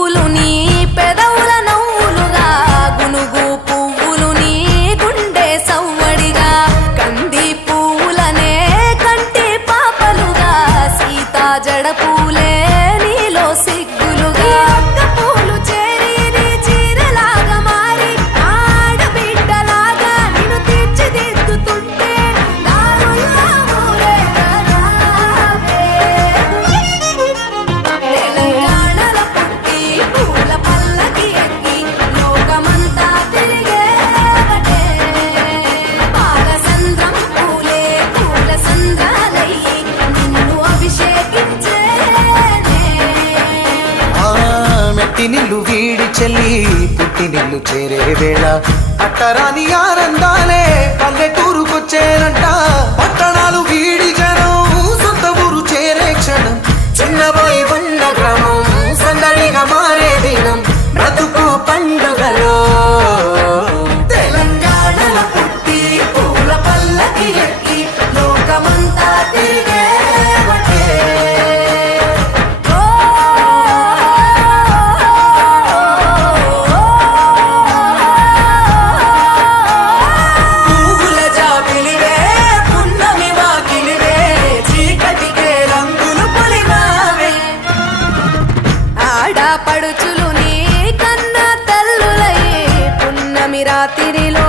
పువ్వులు నీ పెదవుల నవ్వులుగా గునుగు పువ్వులు నీ గుండె సవ్వడిగా కంది పువ్వులనే కంటి పాపలుగా సీతా జడ పూలే నీలో సిగ్గులుగా పూలు చేరి నీ చీరలాగా మారి ఆడబిడ్డలాగా నిన్ను తీర్చిదిద్దుతుంటే దారుల్లా ఊరేగారావే. తెలంగాణలో పుట్టి పూల పల్లకి ఎక్కి లోకమంతా తిరిగేవటే. పాలసంద్రం పూలే పూల సంద్రాలయ్యి నిన్ను అభిషేకించేనే. మెట్టి నిల్లు వీడి చెల్లి పుట్టి నిల్లు చేరే వేళ అట్టరాని ఆనందాలే పల్లెటూరుకొచ్చేనంట. పట్టణాలు వీడి జనం సొంత ఊరు చేరే క్షణం చిన్నబోయి ఉన్న గ్రామం సందడిగా మారే దినం బ్రతుకు పండుగలో. తెలంగాణలో పుట్టి పూల పల్లకి ఎక్కి లోకమంతా తిరిగేవటే. పువ్వుల జాబిలివే పున్నమి వాకిలివే చీకటికే రంగులు పొలిమావే. ఆడపడుచులు నీ కన్న తల్లులయ్యే పున్నమి రాత్రిలో